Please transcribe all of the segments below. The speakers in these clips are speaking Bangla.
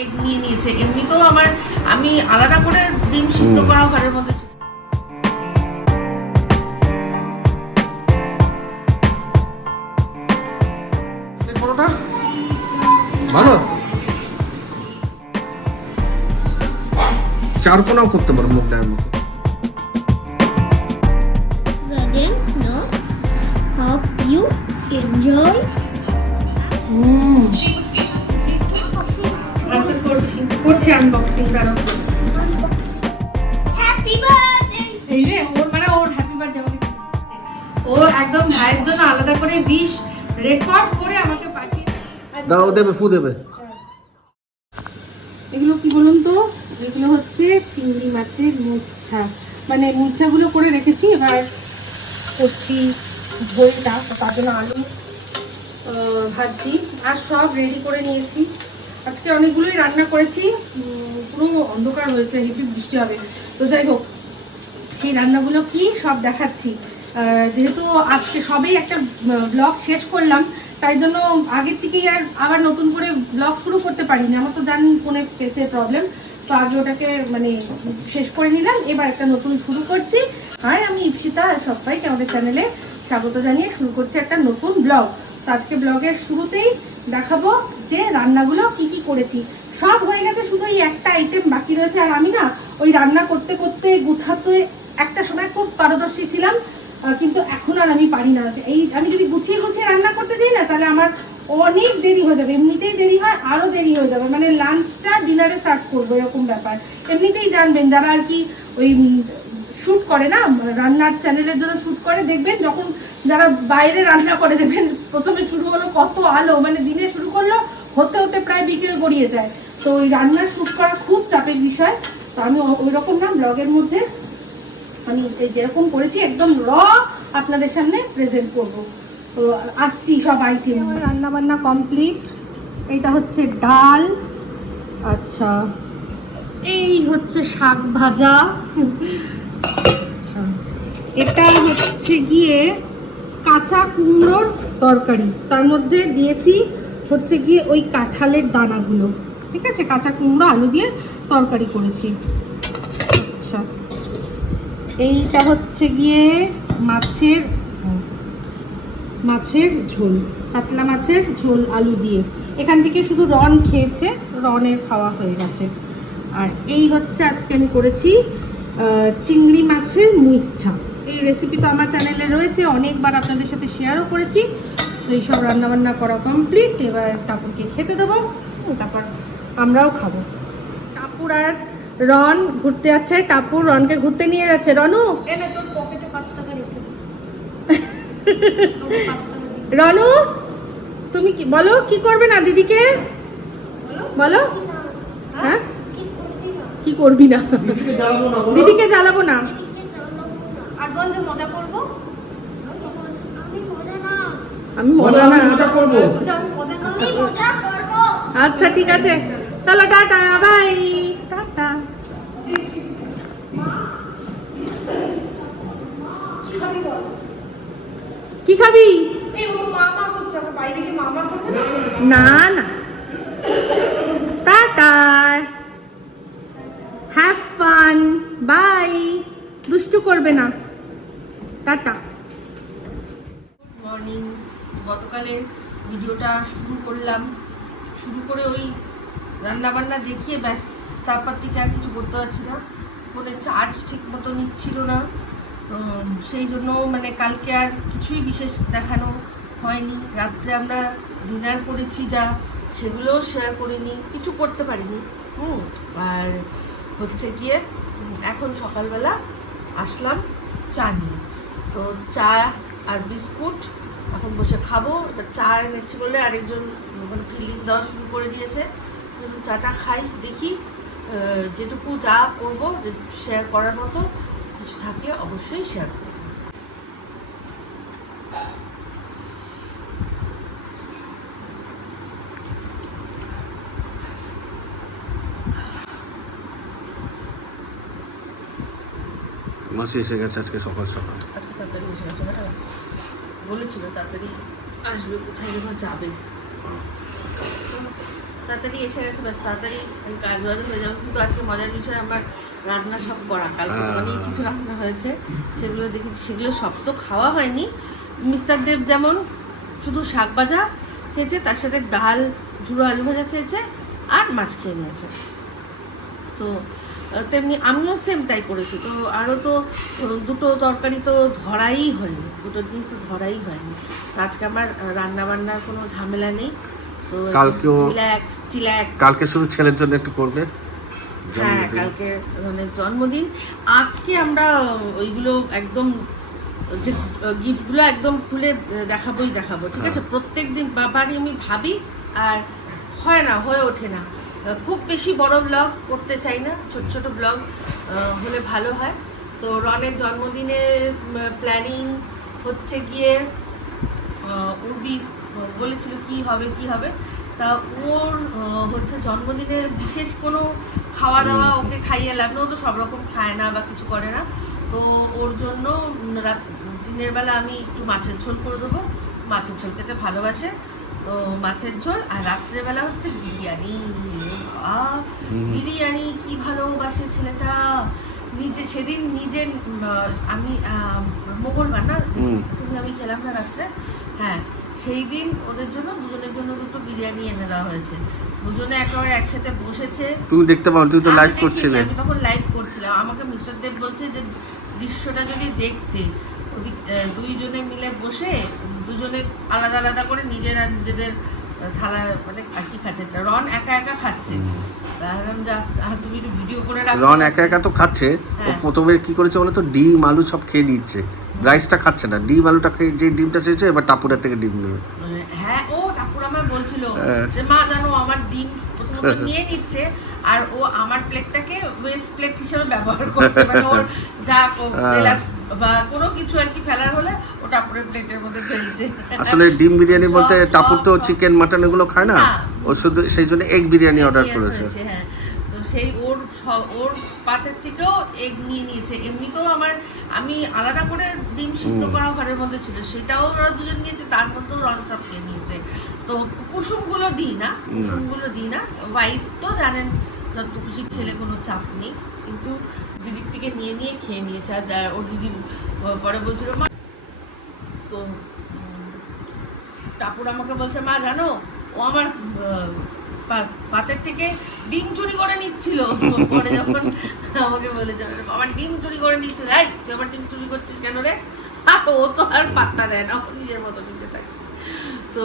এগ নিয়ে নিয়েছে এমনিতেও আমার আমি আলাদা করে ডিম সিদ্ধ। করা ঘরের মধ্যে ছিল। এই পরোটা ভালো চার কোনাও করতে পারো মুখ ডায়ের মতো দাও, দেবে, ফু দেবে। এগুলো কি বলুন তো? এগুলো হচ্ছে চিংড়ি মাছের মুচ্ছা। মানে মুচ্ছাগুলো করে রেখেছি, এবার করছি ঝোলটা তার জন্য আলু ভাজছি আর সব রেডি করে নিয়েছি। আজকে অনেকগুলোই রান্না করেছি পুরো অন্ধকার হয়েছে হেভি বৃষ্টি হবে। তো যাই হোক, সেই রান্নাগুলো কি সব দেখাচ্ছি। যেহেতু আজকে সবেই একটা ব্লগ শেষ করলাম তাই জন্য আগের থেকেই আর আবার নতুন করে ব্লগ শুরু করতে পারিনি। আমার তো জানেন ফোনের স্পেসের প্রবলেম তো আগে ওটাকে মানে শেষ করে নিলাম। এবার একটা নতুন শুরু করছি। হাই, আমি ইপসিতা সবাইকে আমাদের চ্যানেলে স্বাগত জানিয়ে শুরু করছি একটা নতুন ব্লগ তো আজকে ব্লগের শুরুতেই দেখাবো যে রান্নাগুলো কি কি করেছি। সব হয়ে গেছে শুধু এই একটা আইটেম বাকি রয়েছে। আর আমি না ওই রান্না করতে করতে গুছাতে একটা সময় খুব পারদর্শী ছিলাম। কিন্তু এখন আর আমি পারি না। এই আমি যদি গুছিয়ে গুছিয়ে রান্না করতে যাই না, তাহলে আমার অনেক দেরি হয়ে যাবে। এমনিতেই দেরি হয় আরও দেরি হয়ে যাবে। মানে লাঞ্চটা ডিনারে সার্ভ করব, এরকম ব্যাপার। এমনিতেই জানবেন, যারা আর কি ওই শ্যুট করে না, রান্নার চ্যানেলের জন্য শ্যুট করে, দেখবেন যখন যারা বাইরে রান্না করে, দেখবেন প্রথমে শুরু হলো কত আলো। মানে দিনে শুরু করল, হতে হতে প্রায় বিকেল গড়িয়ে যায়। তো ওই রান্নার শুট করা খুব চাপের বিষয়। তো আমি ওই রকম না ব্লগের মধ্যে আমি যেরকম করেছি, একদম র আপনাদের সামনে প্রেজেন্ট করব। তো আসছি সব আইটেম রান্না বান্না কমপ্লিট এটা হচ্ছে ডাল। আচ্ছা। এই হচ্ছে শাক ভাজা। আচ্ছা। এটা হচ্ছে গিয়ে কাঁচা কুমড়োর তরকারি। তার মধ্যে দিয়েছি হচ্ছে গিয়ে ওই কাঁঠালের দানাগুলো। ঠিক আছে? কাঁচা কুমড়ো, আলু দিয়ে তরকারি করেছি। এইটা হচ্ছে গিয়ে মাছের মাছের ঝোল, পাতলা মাছের ঝোল আলু দিয়ে। এখান থেকে শুধু রন খেয়েছে রনের খাওয়া হয়ে গেছে। আর এই হচ্ছে আজকে আমি করেছি চিংড়ি মাছের মুইঠা এই রেসিপি তো আমার চ্যানেলে রয়েছে, অনেকবার আপনাদের সাথে শেয়ারও করেছি। তো এইসব রান্নাবান্না করা কমপ্লিট এবার টাপুরকে খেতে দেবো, তারপর আমরাও খাব। টাপুর আর রন ঘুরতে যাচ্ছে টাপুর রনকে ঘুরতে নিয়ে যাচ্ছে। রনু। রনু! তুমি কি বলো কি করবে না দিদিকে? বলো। হ্যাঁ? কি করবি না? কি করবি না? দিদিকে জ্বালাবো না চালাবো না। আর বল যে মজা করব? আমি মজা না। মজা না। করব। বুঝা আমি মজা আমি মজা করব। আচ্ছা ঠিক আছে। চলো টাটা বাই টাটা কি খাবি? এই ও মা মা করছে আমার বাইরে গিয়ে মা মা করবে না? না না। টাটা। হ্যাভ ফান বাই দুষ্টু করবে না। টাটা। গুড মর্নিং গতকালের ভিডিওটা শুরু করলাম। শুরু করে ওই রান্নাবান্না দেখিয়ে ব্যাস তারপর থেকে আর কিছু করতে পারছি না। ফোনে চার্জ ঠিক মতো নিচ্ছিল না। সেই জন্য মানে কালকে আর কিছুই বিশেষ দেখানো হয়নি। রাত্রে আমরা ডিনার করেছি যা, সেগুলোও শেয়ার করিনি, কিছু করতে পারিনি। হুম, আর হচ্ছে গিয়ে এখন সকালবেলা আসলাম চা নিয়ে। তো চা আর বিস্কুট এখন বসে খাব। এবার চা এনেছি বলে আরেকজন মানে ফিল্ডিং দেওয়া শুরু করে দিয়েছে। চাটা খাই, দেখি যেটুকু যা করব শেয়ার করার মতো। কিছু থাকলে অবশ্যই শেয়ার করব মাসি এসে গেছে আজকে সকাল সকাল। আজকে তাড়াতাড়ি এসে গেছে ম্যাডাম। বলেছিল তাড়াতাড়ি আসবে কোথায় যেন যাবে। তাড়াতাড়ি এসে গেছে ব্যাস তাড়াতাড়ি আমি কাজ বাজ হয়ে যাবে। কিন্তু আজকে মজার বিষয় আমার রান্না সব করা। কালকে আহ। অনেক কিছু রান্না হয়েছে সেগুলো দেখেছি। সেগুলো সব তো খাওয়া হয়নি। মিস্টার দেব যেমন শুধু শাক ভাজা খেয়েছে তার সাথে ডাল ঝুড়ো আলু ভাজা খেয়েছে আর মাছ খেয়ে নিয়েছে। তো তেমনি আমিও সেম তাই করেছি। তো আরও তো দুটো তরকারি তো ধরাই হয়নি দুটো জিনিস তো ধরাই হয়নি। আজকে আমার রান্না বান্নার কোনো ঝামেলা নেই। তো কালকেও- কালকে শুধু ছেলের জন্য একটু করবে? হ্যাঁ কালকে মানে জন্মদিন। আজকে আমরা ওইগুলো একদম যে গিফটগুলো একদম খুলে দেখাবোই দেখাবো ঠিক আছে? হ্যাঁ। প্রত্যেক দিন বাবারই আমি ভাবি আর হয় না হয়ে ওঠে না। খুব বেশি বড় ব্লগ করতে চাই না ছোট ছোট ব্লগ হলে ভালো হয়। তো রনের জন্মদিনের প্ল্যানিং হচ্ছে গিয়ে উর্বি বলেছিল কি হবে কি হবে? তা ওর হচ্ছে জন্মদিনে বিশেষ কোনো খাওয়া দাওয়া ওকে খাইয়ে লাগল ও তো সব রকম খায় না বা কিছু করে না। তো ওর জন্য রাত দিনের বেলা আমি একটু মাছের ঝোল করে দেবো। মাছের ঝোল খেতে ভালোবাসে। তো মাছের ঝোল আর রাত্রেবেলা হচ্ছে বিরিয়ানি। বিরিয়ানি কি ভালোবাসে ছেলেটা? নিজে সেদিন নিজে আমি মঙ্গলবার না? তুমি আমি খেলাম না রাত্রে। হ্যাঁ সেই দিন ওদের জন্য দুজনের জন্য দুটো বিরিয়ানি এনে দেওয়া হয়েছে। দুজনে একেবারে একসাথে বসেছে। তুমি দেখতে পাও তুমি তো লাইভ করছিলে। আমি তখন লাইভ করছিলাম। আমাকে মিস্টার দেব বলছে যে দৃশ্যটা যদি দেখতে দুইজনে মিলে বসে দুজনে আলাদা আলাদা করে নিজেরা নিজেদের থালা মানে আর কি খাচ্ছে রন একা একা খাচ্ছে। তুমি একটু ভিডিও করে রাখো। রন একা একা তো খাচ্ছে। ও হ্যাঁ। প্রথমে কি করেছে বলো তো ডিম আলু সব খেয়ে নিচ্ছে। রাইসটা খাচ্ছে না। ডিম আলুটা খেয়ে যে ডিমটা চেয়েছে এবার টাপুরের থেকে ডিম নেবে হ্যাঁ ও ঠাকুর আমার বলছিল হ্যাঁ। যে মা জানো আমার ডিম প্রথমত নিয়ে নিচ্ছে আর ও আমার প্লেটটাকে ওয়েস্ট প্লেট হিসেবে ব্যবহার করছে। মানে ওর যা হ্যাঁ। বা কোনো কিছু আর কি ফেলার হলে ও টাপুরের প্লেটের মধ্যে ফেলছে। আসলে ডিম বিরিয়ানি বলতে টাপুর তো চিকেন মাটন এগুলো খায় না। ও শুধু সেই জন্য এগ বিরিয়ানি অর্ডার করেছে। হ্যাঁ। তো সেই ওর ওর পাতের থেকেও এগ নিয়ে নিয়েছে। এমনিতেও আমার আমি আলাদা করে ডিম সিদ্ধ করা ঘরের মধ্যে ছিল সেটাও ওরা দুজন নিয়েছে তার মধ্যেও রন সব খেয়ে নিয়েছে। তো কুসুমগুলো দিই না কুসুমগুলো দিই না। হোয়াইট তো জানেন খুশি খেলে কোনো চাপ নেই। কিন্তু দিদির থেকে নিয়ে নিয়ে খেয়ে নিয়েছে। আর ওর দিদি পরে বলছিল মা তো টাপুর আমাকে বলছে মা জানো ও আমার পাতের থেকে ডিম চুরি করে নিচ্ছিল। পরে যখন আমাকে বলেছে আমার ডিম চুরি করে নিচ্ছিল এই তুই আমার ডিম চুরি করছিস কেন রে? ও তো আর পাত্তা দেয় না ও নিজের মতো থাকে তো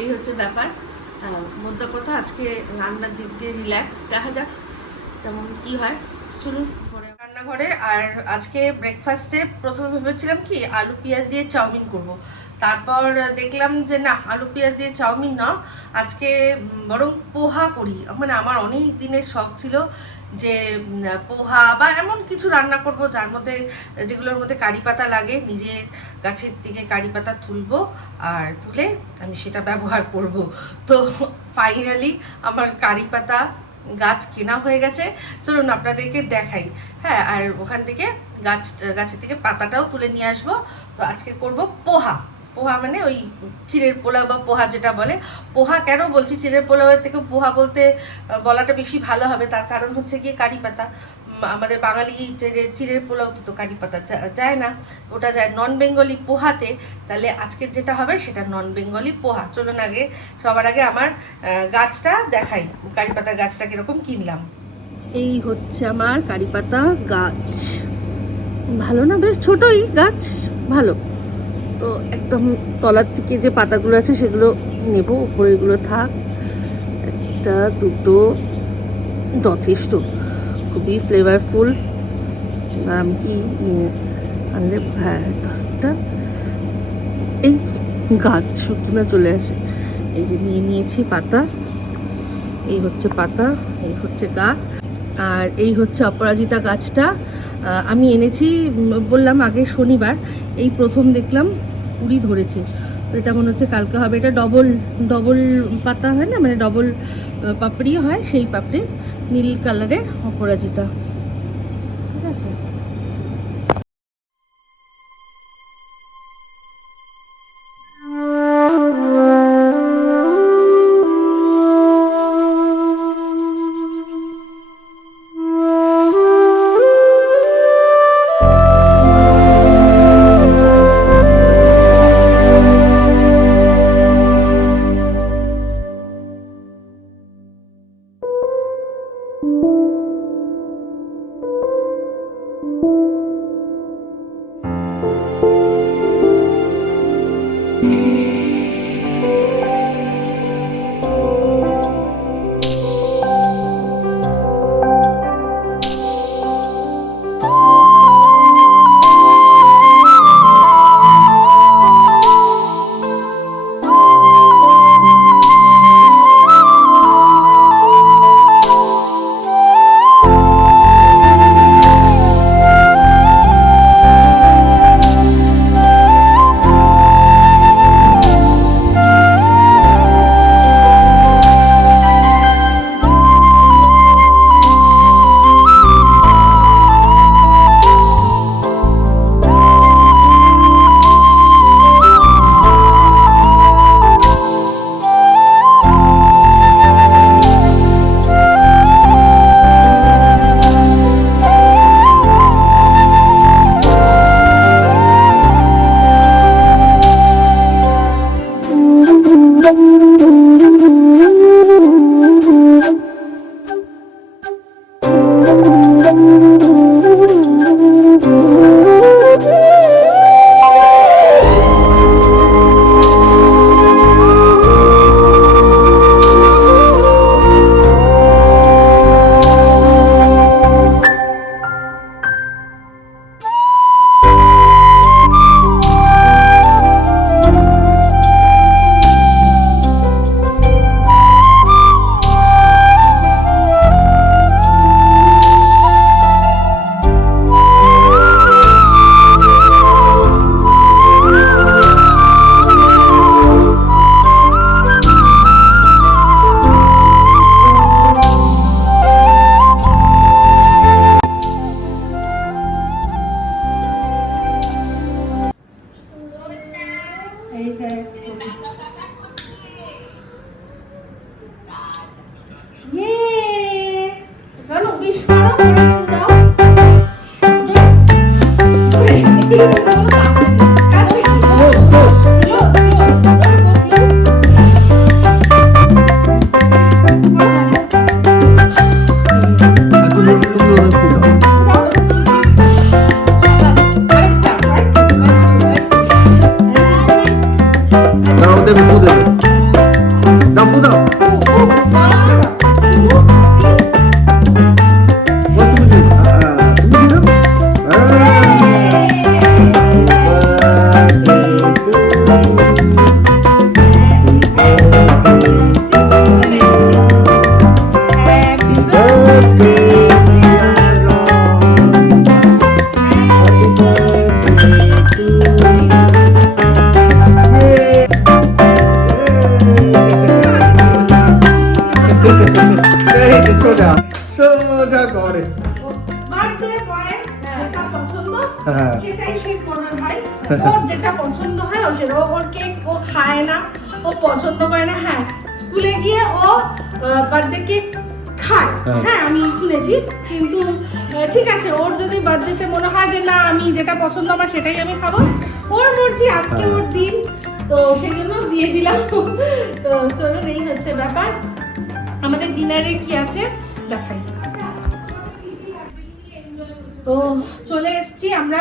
এই হচ্ছে ব্যাপার। মোদ্দা কথা, আজকে রান্নার দিক দিয়ে রিল্যাক্স দেখা যাক কেমন কি হয়। চলুন রান্নাঘরে, আর আজকে ব্রেকফাস্টে প্রথমে ভেবেছিলাম কি, আলু পেঁয়াজ দিয়ে চাউমিন করব। তারপর দেখলাম যে না, আলু পেঁয়াজ দিয়ে চাউমিন না, আজকে বরং পোহা করি। মানে আমার অনেক দিনের শখ ছিল যে পোহা বা এমন কিছু রান্না করব যার মধ্যে, যেগুলোর মধ্যে কারি পাতা লাগে নিজের গাছের থেকে কারি পাতা তুলবো আর তুলে আমি সেটা ব্যবহার করব। তো ফাইনালি আমার কারি পাতা গাছ কেনা হয়ে গেছে। চলুন আপনাদেরকে দেখাই। হ্যাঁ আর ওখান থেকে গাছ, গাছের থেকে পাতাটাও তুলে নিয়ে আসব। তো আজকে করব পোহা। পোহা মানে ওই চিড়ের পোলাও বা পোহা যেটা বলে। পোহা কেন বলছি চিড়ের পোলাওয়ের থেকে পোহা বলতে বলাটা বেশি ভালো হবে। তার কারণ হচ্ছে গিয়ে কারি পাতা। আমাদের বাঙালি চিড়ের চিড়ের পোলাওতে তো কারি পাতা। যায় না। ওটা যায় নন বেঙ্গলি পোহাতে। তাহলে আজকের যেটা হবে সেটা নন বেঙ্গলি পোহা। চলুন আগে, সবার আগে আমার গাছটা দেখাই। কারি পাতা গাছটা কীরকম কিনলাম। এই হচ্ছে আমার কারি পাতা গাছ। ভালো না? বেশ ছোটই গাছ। ভালো। তো একদম তলার থেকে যে পাতাগুলো আছে সেগুলো নেব উপরেগুলো থাক। একটা, দুটো, যথেষ্ট। খুবই ফ্লেভারফুল নাম কি আনলে? হ্যাঁ একটা। এই গাছ শুকনো চলে আসে। এই যে নিয়ে নিয়েছি পাতা। এই হচ্ছে পাতা, এই হচ্ছে গাছ। আর এই হচ্ছে অপরাজিতা গাছটা। আমি এনেছি বললাম আগে শনিবার, এই প্রথম দেখলাম কুড়ি ধরেছে। তো এটা মনে হচ্ছে কালকে হবে। এটা ডবল ডবল পাতা হয় না? মানে ডবল পাপড়ি হয়, সেই পাপড়ি নীল কালারের অপরাজিতা। দাও ওদের ফু দেবে দাও ফু দাও ফু, ফু, মারো। Two, হ্যাঁ। হ্যাঁ আমি শুনেছি। কিন্তু ঠিক আছে ওর যদি বার্থডেতে মনে হয় যে না আমি যেটা পছন্দ আমার সেটাই আমি খাব। ওর মর্জি আজকে হ্যাঁ। ওর দিন। তো সেই জন্য দিয়ে দিলাম। তো চলুন এই হচ্ছে ব্যাপার। আমাদের ডিনারে কি আছে? দেখাই। তো চলে এসেছি। আমরা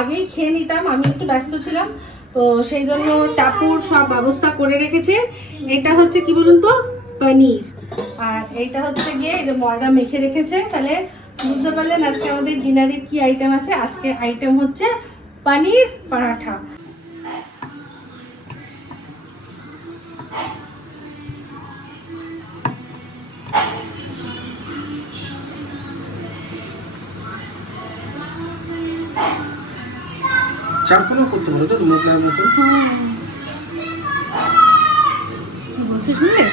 আগেই খেয়ে নিতাম আমি একটু ব্যস্ত ছিলাম। তো সেই জন্য টাপুর সব ব্যবস্থা করে রেখেছে। এটা হচ্ছে কি বলুন তো? পনির। আর এইটা হচ্ছে গিয়ে এই যে ময়দা মেখে রেখেছে। তাহলে বুঝতে পারলেন আজকে আমাদের ডিনারে কি আইটেম আছে। আজকে আইটেম হচ্ছে পানির পরাঠা। চারকোনা করতে পারো তো? মোগলার মতো? কি বলছে শুনলে?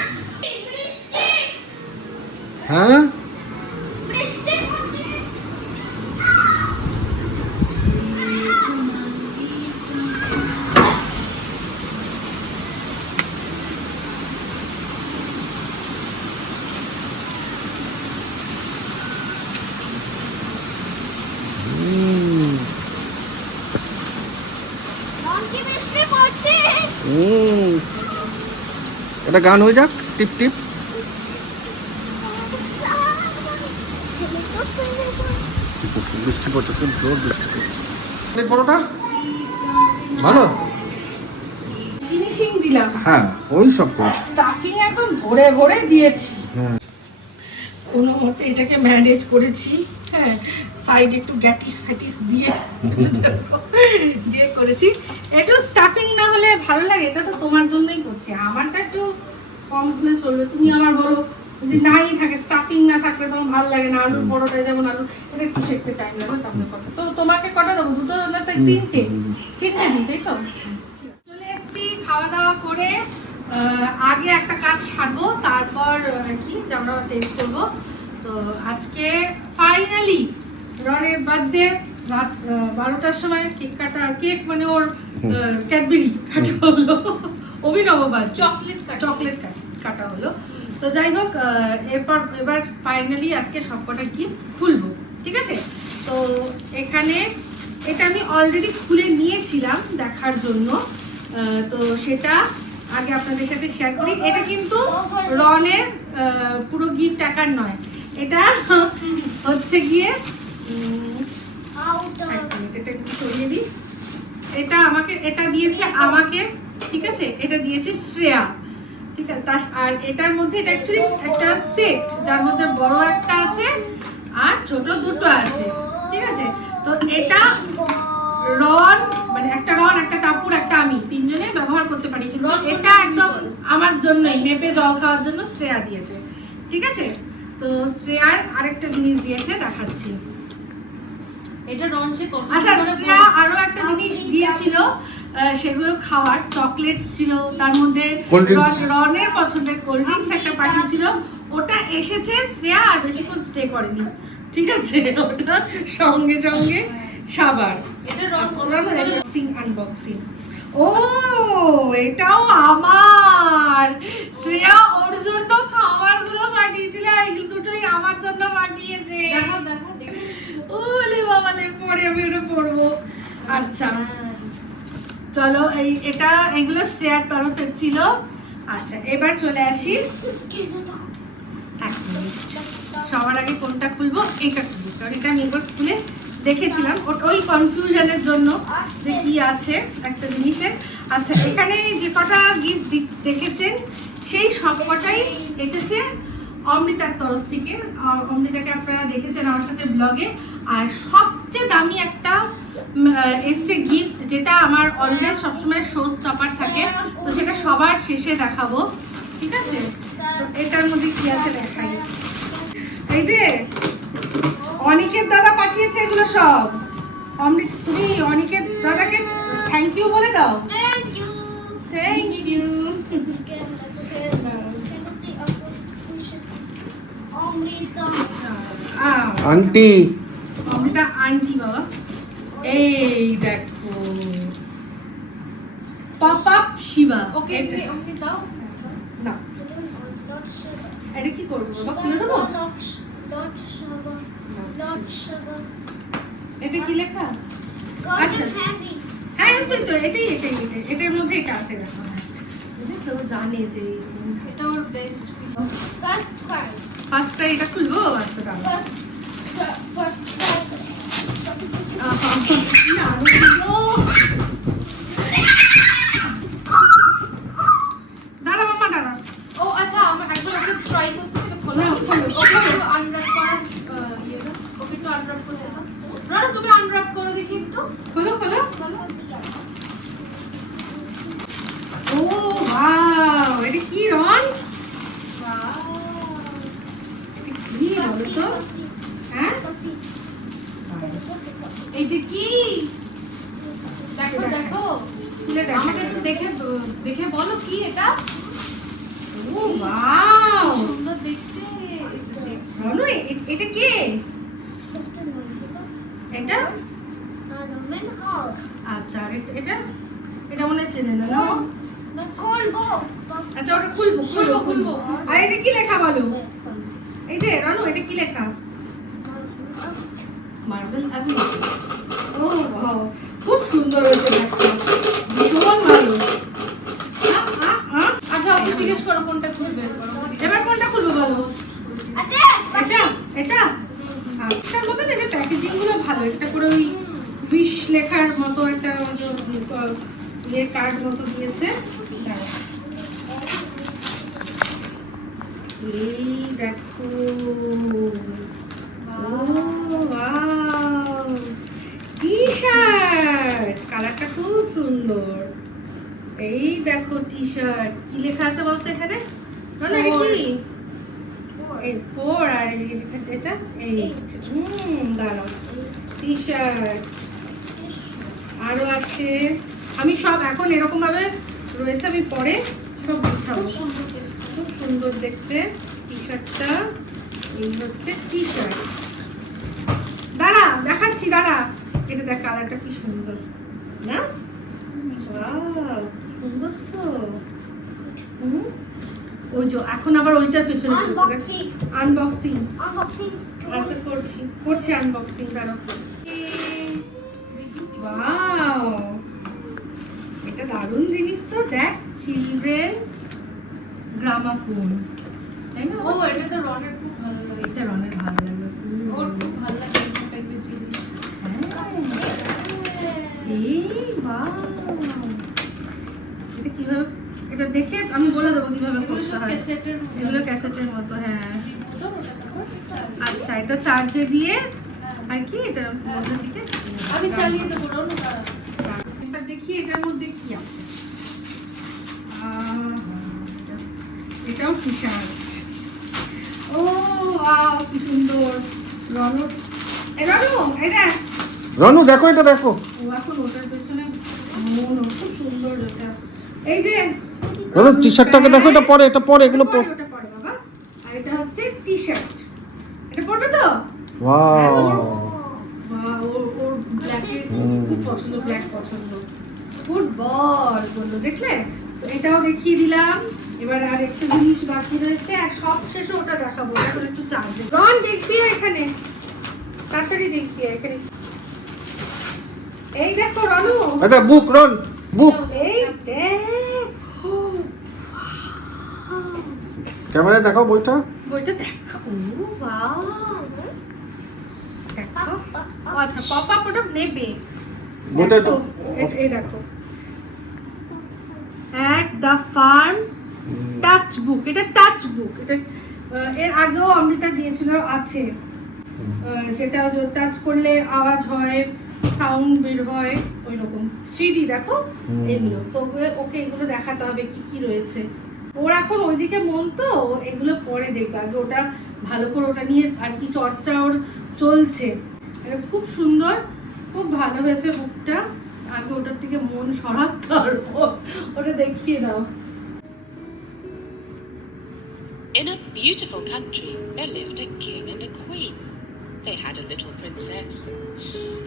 হ্যাঁ। এটা গান হয়ে যাক টিপ টিপ বৃষ্টি পড়ছে খুব জোর বৃষ্টি পড়ছে। পনির পরোটা? ভালো? ফিনিশিং দিলাম। হ্যাঁ ওই সব করেছে। স্টাফিং একদম ভরে ভরে দিয়েছি। হ্যাঁ। কোনো মতে এটাকে ম্যানেজ করেছি। হ্যাঁ সাইড একটু গ্যাটিস ফ্যাটিস দিয়ে দিয়ে করেছি। একটু স্টাফিং না হলে ভালো লাগে এটা তো তোমার জন্যই করছি। আমারটা একটু কম হলে চলবে। তুমি আমার বলো যদি নাই থাকে স্টাফিং না থাকলে তোমার ভালো লাগে না আলুর পরোটা যেমন আলু এটা একটু শিখতে টাইম লাগবে তারপরে কটা তো তোমাকে কটা দেবো? দুটো না তাই তিনটে? তিনটে দিই তাই তো? চলে এসেছি খাওয়া দাওয়া করে আগে একটা কাজ সারবো তারপর কি? জামা চেঞ্জ করব। তো আজকে ফাইনালি রনের বার্থডে রাত বারোটার সময় কেক কাটা কেক মানে ওর ক্যাডবেরি কাটা হলো। অভিনব বার চকলেট চকলেট কাটা হলো। তো যাই হোক এরপর, এবার ফাইনালি আজকে সবকটা গিফট খুলবো, ঠিক আছে? তো এখানে এটা আমি অলরেডি খুলে নিয়েছিলাম দেখার জন্য তো সেটা আগে আপনাদের সাথে শেয়ার করি। এটা কিন্তু রনের পুরো গিফট টাকার নয়। এটা হচ্ছে গিয়ে এটা একটু সরিয়ে দিই। এটা আমাকে, এটা দিয়েছে আমাকে, ঠিক আছে? এটা দিয়েছে শ্রেয়া। ঠিক আছে তার আর এটার মধ্যে এটা অ্যাকচুয়ালি একটা সেট যার মধ্যে বড় একটা আছে আর ছোট দুটো আছে ঠিক আছে? তো এটা রন মানে একটা রন একটা টাপুর একটা আমি তিনজনে ব্যবহার করতে পারি কিন্তু এটা একদম আমার জন্যই মেপে জল খাওয়ার জন্য শ্রেয়া দিয়েছে ঠিক আছে? তো শ্রেয়ার আরেকটা জিনিস দিয়েছে দেখাচ্ছি। এটা রঞ্চে কত আচ্ছা শ্রেয়া আরও একটা জিনিস দিয়েছিল সেগুলো খাওয়ার চকলেট ছিল তার মধ্যে। রনের পছন্দের কোল্ড ড্রিঙ্কস একটা পাঠিয়েছিল ওটা এসেছে শ্রেয়া আর বেশিক্ষণ স্টে করেনি। ঠিক আছে? ওটা সঙ্গে সঙ্গে সাবার। এটা আনবক্সিং আনবক্সিং ও এটাও আমার! শ্রেয়া ওর জন্য খাবারগুলো পাঠিয়েছিল এগুলো দুটোই আমার জন্য পাঠিয়েছে। দেখাও দেখাও আমি ওটা পরবো। আচ্ছা। চলো, এই এটা এগুলো শ্রেয়ার তরফের ছিল। আচ্ছা এবার চলে আসিস। সবার আগে কোনটা খুলবো? এটা খুলবো। কারণ এটা আমি একবার খুলে দেখেছিলাম। ওই কনফিউশনের জন্য যে কি আছে একটা জিনিসের আচ্ছা এখানে যে কটা গিফট দেখেছেন, সেই সব কটাই এসেছে অমৃতার তরফ থেকে। অমৃতাকে আপনারা দেখেছেন আমার সাথে ব্লগে আর সবচেয়ে দামি একটা এসছে গিফট যেটা আমার অলওয়েজ সবসময় শো স্টপার থাকে। তো সেটা সবার শেষে দেখাবো ঠিক আছে? তো এটার মধ্যে কি আছে দেখাই। এই যে অনিকের দাদা পাঠিয়েছে এগুলো সব। অমৃত তুমি অনিকের দাদাকে থ্যাংক ইউ বলে দাও. Thank you Amrita. Aunty Amrita aunty বাবা। এই দেখো। Pop up Shiva okay okay দাও। না। এটা কি করব বাবা? খুলে দেবো? এটা কি লেখা? আচ্ছা। হ্যাঁ এই তো এটাই এটাই এটাই। এটার মধ্যে এটা আছে। দেখো বুঝেছ জানে যে এটা ওর বেস্ট First card. ফার্স্টটা এটা খুলবো? আচ্ছা দাঁড়াও। First, Sa, basta, sa, sa, sa, sa, sa, sa, sa, কে. এটা. আচ্ছা এটা- এটা? মনে হচ্ছে না না? খুলবো। আচ্ছা ওটা খুলবো খুলবো খুলবো। আর এটা কি লেখা বলো? এই যে রানু এটা কি লেখা? মার্বেল অ্যাবিলিটিস ও ওয়াও খুব সুন্দর হয়েছে দেখতে। ভীষণ ভালো। আচ্ছা ওকে জিজ্ঞেস করো কোনটা খুলবে। এবার কোনটা খুলবো বলো? আচ্ছা, এটা? এটা? আচ্ছা মতন এটা প্যাকেজিংগুলো ভালো। একটা করে ওই উইশ লেখার মতো একটা ইয়ে কার্ড মতো দিয়েছে। এই দেখো। টি শার্ট কালারটা খুব সুন্দর। এই দেখো টি শার্ট কি লেখা আছে বলতো এখানে? না না কি এই ফোর আর এটা এইট হুম দাঁড়াও। টি শার্ট আরও আছে। আমি সব এখন এরকম ভাবে রয়েছে আমি পরে সব গুছাবো। খুব সুন্দর দেখতে। টি শার্টটা এই হচ্ছে টি শার্ট দাঁড়া দেখাচ্ছি দাঁড়া। এটা দেখ কালারটা কি সুন্দর। না? সুন্দর তো। হুম? ওই যে এখন আবার ওইটার পেছনে. Unboxing Unboxing. আচ্ছা করছি। করছি আনবক্সিং দাঁড়াও। ওয়াও এটা দারুণ জিনিস তো দেখ চিলড্রেন্স গ্রামাফোন তাই না? ও এটা তো রনের খুব ভালো লাগে। এটা রনের ভালো লাগল ওর খুব ভালো লাগে টাইপের জিনিস। হ্যাঁ। এই বাহ এটা কীভাবে এটা দেখে আমি বলে দেবো কীভাবে করতে হয়। এগুলো ক্যাসেটের মতো হ্যাঁ। আচ্ছা এটা চার্জে দিয়ে আর কি এটা মধ্যে থেকে? আমি চালিয়ে দেবো রন এবার দেখি এটার মধ্যে কি আছে? আহ, এটাও শার্ট ও ওয়াও কি সুন্দর। রনু এ রনু এটা রনু দেখো এটা দেখো। ও এখন ওটার পেছনে মন খুব সুন্দর ওটা। এই যে রনু টি শার্টটাকে দেখো এটা পরে এটা পরে এগুলো পরে, আর এটা হচ্ছে টি শার্ট এটা পরবে তো? ওয়াও ওর ব্ল্যাকে খুব পছন্দ ব্ল্যাক পছন্দ। ফুটবল বলল দেখলে? তো এটাও দেখিয়ে দিলাম। এবার আর একটা জিনিস বাকি রয়েছে আর সব শেষে ওটা দেখাবো। এখন একটু চার্জ রন দেখবি এখানে? তাড়াতাড়ি দেখবি এখানে। এই দেখো রনু। এটা বুক রন বুক এই দেখ। ক্যামেরায় দেখো বইটা। বইটা দেখো। ও দেখো। আচ্ছা পপ ওটা নেবে। বইটা এই- দেখো। এক দ্য ফার্ম টাচ বুক এটা টাচ বুক এটা এর আগেও অমৃতা দিয়েছিল আছে। যেটা টাচ করলে আওয়াজ হয় সাউন্ড বের হয় ওই রকম থ্রি দেখো? এগুলো। তো ওকে এগুলো দেখাতে হবে কি কি রয়েছে। ওর এখন ওইদিকে মন তো এগুলো পরে দেখবে আগে ওটা ভালো করে ওটা নিয়ে আর কি চর্চা ওর চলছে খুব সুন্দর খুব ভালো হয়েছে বুকটা আগে ওটার থেকে মন সরাব তারপর ওটা দেখিয়ে দাও In a beautiful country, there lived a king and a queen. They had a little princess.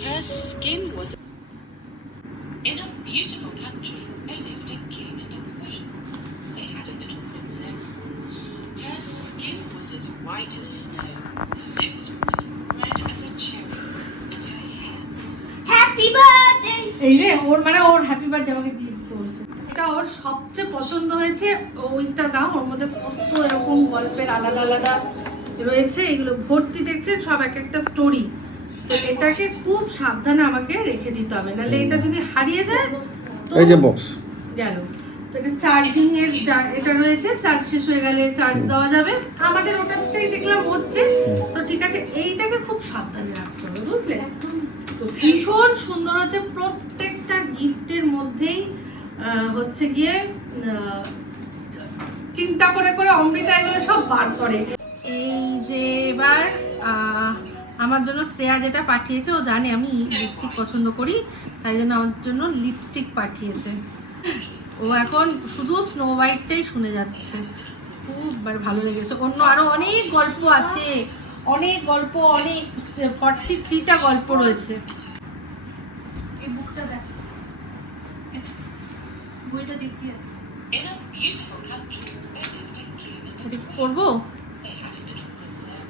Her skin was. In a beautiful country, there lived a queen. They had a little princess. Her skin was as white as snow. Her lips were as red as a cherry. And her hair was Happy birthday! এই রে ওর মানে ওর হ্যাপি বার্থডে আমাকে দিয়ে দিতে বলছে এটা ওর সবচেয়ে পছন্দ হয়েছে ওইটা দাও ওর মধ্যে কত এরকম গল্পের আলাদা আলাদা রয়েছে এগুলো ভর্তি দেখছেন সব এক একটা স্টোরি তো এটাকে খুব সাবধানে আমাকে রেখে দিতে হবে নাহলে এটা যদি হারিয়ে যায় তো এই যে বক্স গেল এটা চার্জিং এর এটা রয়েছে চার্জ শেষ হয়ে গেলে চার্জ দেওয়া যাবে। আমাদের ওটাতেই দেখলাম হচ্ছে। তো ঠিক আছে এইটাকে খুব সাবধানে রাখতে হবে বুঝলে? তো ভীষণ সুন্দর হচ্ছে প্রত্যেকটা গিফটের মধ্যেই হচ্ছে গিয়ে চিন্তা করে করে অমৃতা এগুলো সব বার করে। এই যে এবার আমার জন্য শ্রেয়া যেটা পাঠিয়েছে ও জানে আমি লিপস্টিক পছন্দ করি তাই জন্য আমার জন্য লিপস্টিক পাঠিয়েছে। ও এখন শুধু স্নো হোয়াইটটাই শুনে যাচ্ছে। খুব মানে ভালো লেগেছে। অন্য আরও অনেক গল্প আছে। অনেক গল্প অনেক ফর্টি থ্রিটা গল্প রয়েছে। এই বুকটা দেখ। বইটা In a beautiful country, there lived a king and a এটা কি queen. করব They had a little princess.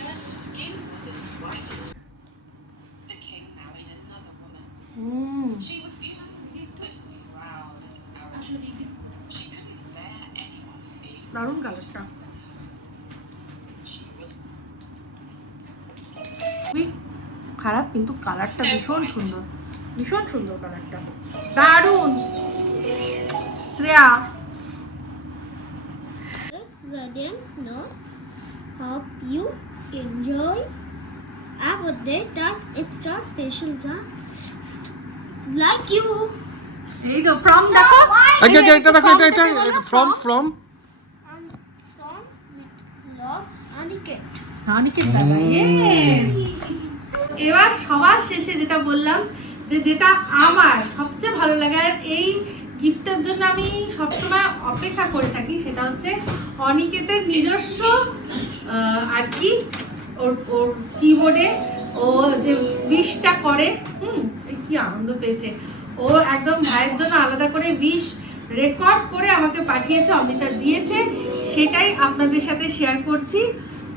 Her skin was as white as The king married another woman. Hmm She was beautiful, but proud and arrogant. আসলে দেখি She couldn't bear anyone being. দারুণ কালারটা She was খুবই খারাপ কিন্তু কালারটা ভীষণ সুন্দর ভীষণ সুন্দর কালারটা দারুণ Shreya Note. Hope you enjoy our that extra special like you. এই তো ফ্রম দেখো আচ্ছা আচ্ছা এটা দেখো এটা এটা From from from? From love Aniket. দাদা yes! এবার সবার শেষে যেটা বললাম যে যেটা আমার সবচেয়ে ভালো লাগে, আর এই গিফটের জন্য আমি সবসময় অপেক্ষা করে থাকি সেটা হচ্ছে অনিকেতের নিজস্ব আর কি, ওর ওর কিবোর্ডে ও যে উইশটা করে, হুম কি আনন্দ পেয়েছে। ও একদম ভাইয়ের জন্য আলাদা করে উইশ রেকর্ড করে আমাকে পাঠিয়েছে অমিতা দিয়েছে, সেটাই আপনাদের সাথে শেয়ার করছি।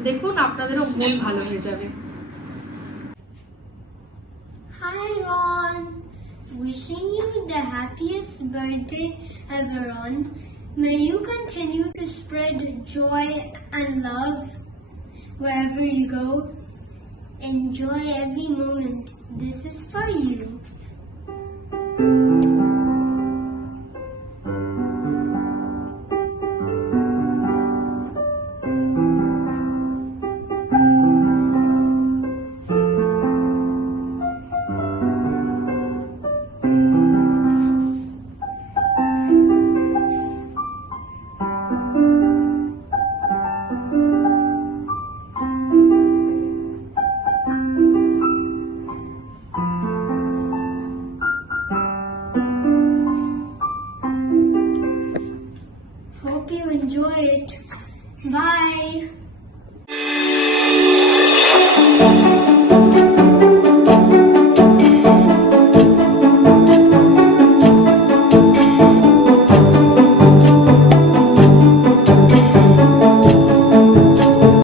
দেখুন, আপনাদেরও মন ভালো হয়ে যাবে। Hi Ron. Wishing you the happiest birthday ever on. May you continue to spread joy and love wherever you go. Enjoy every moment. This is for you.